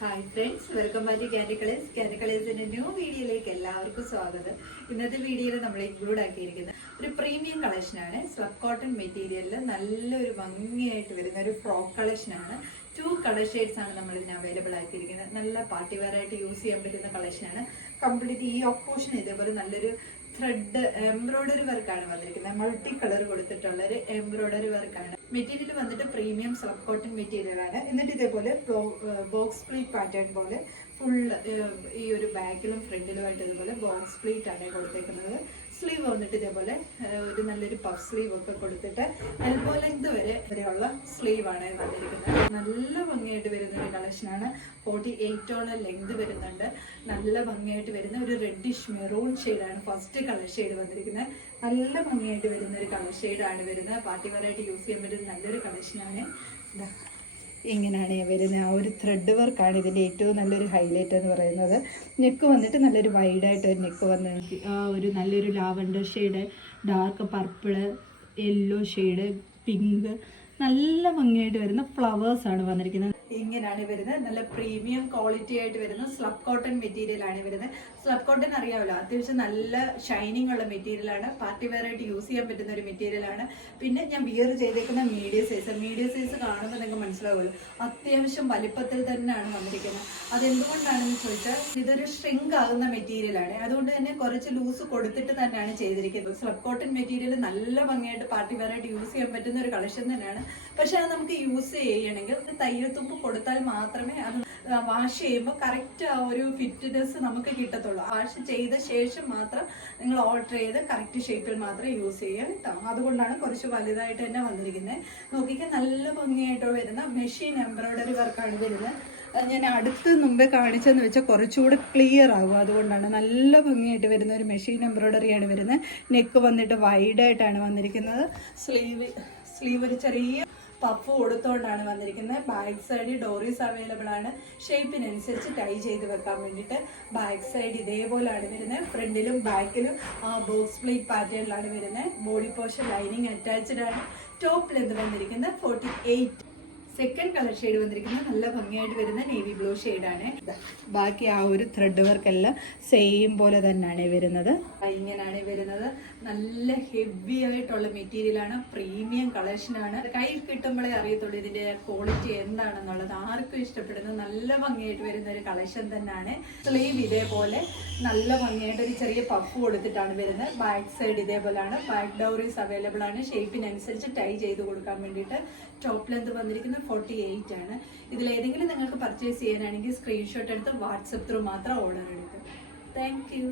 Hi friends, welcome back to Candy Colours. Candy കളേഴ്സിന്റെ new വീഡിയോയിലേക്ക് എല്ലാവർക്കും സ്വാഗതം. ഇന്നത്തെ വീഡിയോയിൽ നമ്മൾ ഇൻക്ലൂഡ് ആക്കിയിരിക്കുന്നത് ഒരു പ്രീമിയം കളക്ഷനാണ്. സ്ലബ് കോട്ടൺ മെറ്റീരിയലിൽ നല്ലൊരു ഭംഗിയായിട്ട് വരുന്ന ഒരു ഫ്രോക്ക് കളക്ഷനാണ്. 2 കളർ ഷെയ്ഡ്സ് ആണ് നമ്മൾ ഇതിന് അവൈലബിൾ ആക്കിയിരിക്കുന്നത്. നല്ല പാർട്ടി വെയർ ആയിട്ട് യൂസ് ചെയ്യാൻ പറ്റുന്ന കളക്ഷനാണ്. കംപ്ലീറ്റ് ഈ ഓപ്പോഷൻ ഇതേപോലെ നല്ലൊരു ത്രെഡ് എംബ്രോയിഡറി വർക്കാണ് വന്നിരിക്കുന്നത്. മൾട്ടി കളർ കൊടുത്തിട്ടുള്ള ഒരു എംബ്രോയിഡറി വർക്കാണ്. മെറ്റീരിയൽ വന്നിട്ട് പ്രീമിയം സ്ലബ് കോട്ടൺ മെറ്റീരിയൽ ആണ്. എന്നിട്ട് ഇതേപോലെ ബോക്സ് പ്ലീറ്റ് പാറ്റേൺ പോലെ ഫുൾ ഈ ഒരു ബാക്കിലും ഫ്രണ്ടിലുമായിട്ട് ഇതുപോലെ ബോക്സ് പ്ലീറ്റ് ആണ് കൊടുത്തേക്കുന്നത്. സ്ലീവ് വന്നിട്ട് ഇതേപോലെ ഒരു നല്ലൊരു പഫ് സ്ലീവ് ഒക്കെ കൊടുത്തിട്ട് എൽബോ ലെങ്ത് വരെയുള്ള സ്ലീവ് ആണ് വന്നിരിക്കുന്നത്. നല്ല ഭംഗിയായിട്ട് വരുന്ന ഒരു കളക്ഷനാണ്. 48 ലെങ്ത് വരുന്നുണ്ട്. നല്ല ഭംഗിയായിട്ട് വരുന്ന ഒരു റെഡിഷ് മെറൂൺ ഷെയ്ഡാണ് ഫസ്റ്റ് കളർ ഷെയ്ഡ് വന്നിരിക്കുന്നത്. നല്ല ഭംഗിയായിട്ട് വരുന്ന ഒരു കളർ ഷെയ്ഡാണ് വരുന്നത്. പാർട്ടി വെയർ ആയിട്ട് യൂസ് ചെയ്യാൻ പറ്റുന്ന നല്ലൊരു കളക്ഷനാണ്. ഇങ്ങനെയാണ് വരുന്നത്. ആ ഒരു ത്രെഡ് വർക്കാണ് ഇതിൻ്റെ ഏറ്റവും നല്ലൊരു ഹൈലൈറ്റ് എന്ന് പറയുന്നത്. നെക്ക് വന്നിട്ട് നല്ലൊരു വൈഡായിട്ട് ഒരു നെക്ക് വന്ന് ഒരു നല്ലൊരു lavender shade, dark purple, yellow shade, pink, നല്ല ഭംഗിയായിട്ട് വരുന്ന ഫ്ലവേഴ്സാണ് വന്നിരിക്കുന്നത്. ഇങ്ങനെയാണ് വരുന്നത്. നല്ല പ്രീമിയം ക്വാളിറ്റി ആയിട്ട് വരുന്ന സ്ലബ് കോട്ടൺ മെറ്റീരിയൽ ആണ് വരുന്നത്. സ്ലബ് കോട്ടൺ അറിയാമല്ലോ, അത്യാവശ്യം നല്ല ഷൈനിങ് ഉള്ള മെറ്റീരിയൽ ആണ്. പാർട്ടി വെയർ ആയിട്ട് യൂസ് ചെയ്യാൻ പറ്റുന്ന ഒരു മെറ്റീരിയൽ ആണ്. പിന്നെ ഞാൻ വിയർ ചെയ്തേക്കുന്ന മീഡിയം സൈസ് കാണുമ്പോൾ നിങ്ങൾക്ക് മനസ്സിലാവുമല്ലോ, അത്യാവശ്യം വലിപ്പത്തിൽ തന്നെയാണ് വന്നിരിക്കുന്നത്. അതെന്തുകൊണ്ടാണെന്ന് ചോദിച്ചാൽ ഇതൊരു ഷ്രിങ്ക് ആകുന്ന മെറ്റീരിയൽ ആണ്. അതുകൊണ്ട് തന്നെ കുറച്ച് ലൂസ് കൊടുത്തിട്ട് തന്നെയാണ് ചെയ്തിരിക്കുന്നത്. സ്ലബ് കോട്ടൺ മെറ്റീരിയൽ നല്ല ഭംഗിയായിട്ട് പാർട്ടി വെയർ ആയിട്ട് യൂസ് ചെയ്യാൻ പറ്റുന്ന ഒരു കളക്ഷൻ തന്നെയാണ്. പക്ഷെ അത് നമുക്ക് യൂസ് ചെയ്യണമെങ്കിൽ തയ്യൽ തുമ്പ് കൊടുത്താൽ മാത്രമേ അത് വാഷ് ചെയ്യുമ്പോൾ കറക്റ്റ് ആ ഒരു ഫിറ്റ്നെസ് നമുക്ക് കിട്ടത്തുള്ളൂ. വാഷ് ചെയ്ത ശേഷം മാത്രം നിങ്ങൾ ഓൾട്ടർ ചെയ്ത് കറക്റ്റ് ഷേപ്പിൽ മാത്രമേ യൂസ് ചെയ്യാൻ കേട്ടോ. അതുകൊണ്ടാണ് കുറച്ച് വലുതായിട്ട് തന്നെ വന്നിരിക്കുന്നത്. നോക്കിക്കാൻ നല്ല ഭംഗിയായിട്ട് വരുന്ന മെഷീൻ എംബ്രോയിഡറി വർക്കാണ് വരുന്നത്. ഞാൻ അടുത്ത് മുമ്പേ കാണിച്ചെന്ന് വെച്ചാൽ കുറച്ചുകൂടെ ക്ലിയർ ആകും. അതുകൊണ്ടാണ് നല്ല ഭംഗിയായിട്ട് വരുന്ന ഒരു മെഷീൻ എംബ്രോയിഡറിയാണ് വരുന്നത്. നെക്ക് വന്നിട്ട് വൈഡായിട്ടാണ് വന്നിരിക്കുന്നത്. സ്ലീവ് ഒരു ചെറിയ പഫ് കൊടുത്തോണ്ടാണ് വന്നിരിക്കുന്നത്. ബാക്ക് സൈഡ് ഡോറീസ് അവൈലബിൾ ആണ്. ഷേപ്പിനനുസരിച്ച് ടൈ ചെയ്ത് വെക്കാൻ വേണ്ടിയിട്ട് ബാക്ക് സൈഡ് ഇതേപോലെയാണ് വരുന്നത്. ഫ്രണ്ടിലും ബാക്കിലും ബോക്സ് പ്ലേറ്റ് പാറ്റേണിലാണ് വരുന്നത്. ബോഡി പോർഷൻ ലൈനിങ് അറ്റാച്ച്ഡ് ആണ്. ടോപ്പ് ലെന്ത് വന്നിരിക്കുന്നത് 48. സെക്കൻഡ് കളർ ഷെയ്ഡ് വന്നിരിക്കുന്നത് നല്ല ഭംഗിയായിട്ട് വരുന്ന നേവി ബ്ലൂ ഷെയ്ഡാണ്. ബാക്കി ആ ഒരു ത്രെഡ് വർക്കെല്ലാം സെയിം പോലെ തന്നെയാണ് വരുന്നത്. ഇങ്ങനെയാണ് വരുന്നത്. നല്ല ഹെവി ആയിട്ടുള്ള മെറ്റീരിയലാണ്. പ്രീമിയം കളക്ഷനാണ്. കയ്യിൽ കിട്ടുമ്പോഴേ അറിയത്തുള്ളൂ ഇതിന്റെ ക്വാളിറ്റി എന്താണെന്നുള്ളത്. ആർക്കും ഇഷ്ടപ്പെടുന്ന നല്ല ഭംഗിയായിട്ട് വരുന്ന ഒരു കളക്ഷൻ തന്നെയാണ്. സ്ലീവ് ഇതേപോലെ നല്ല ഭംഗിയായിട്ട് ഒരു ചെറിയ പഫ് കൊടുത്തിട്ടാണ് വരുന്നത്. ബാക്ക് സൈഡ് ഇതേപോലെയാണ്. ബാക്ക് ഡൗറീസ് അവൈലബിൾ ആണ്. ഷേപ്പിനനുസരിച്ച് ടൈ ചെയ്ത് കൊടുക്കാൻ വേണ്ടിയിട്ട്. ടോപ്പ് ലെന്ത് വന്നിരിക്കുന്നത് 48 ആണ്. ഇതിലേതെങ്കിലും നിങ്ങൾക്ക് പർച്ചേസ് ചെയ്യാനാണെങ്കിൽ സ്ക്രീൻഷോട്ട് എടുത്ത് വാട്സപ്പ് ത്രൂ മാത്രം ഓർഡർ എടുക്കും. Thank you.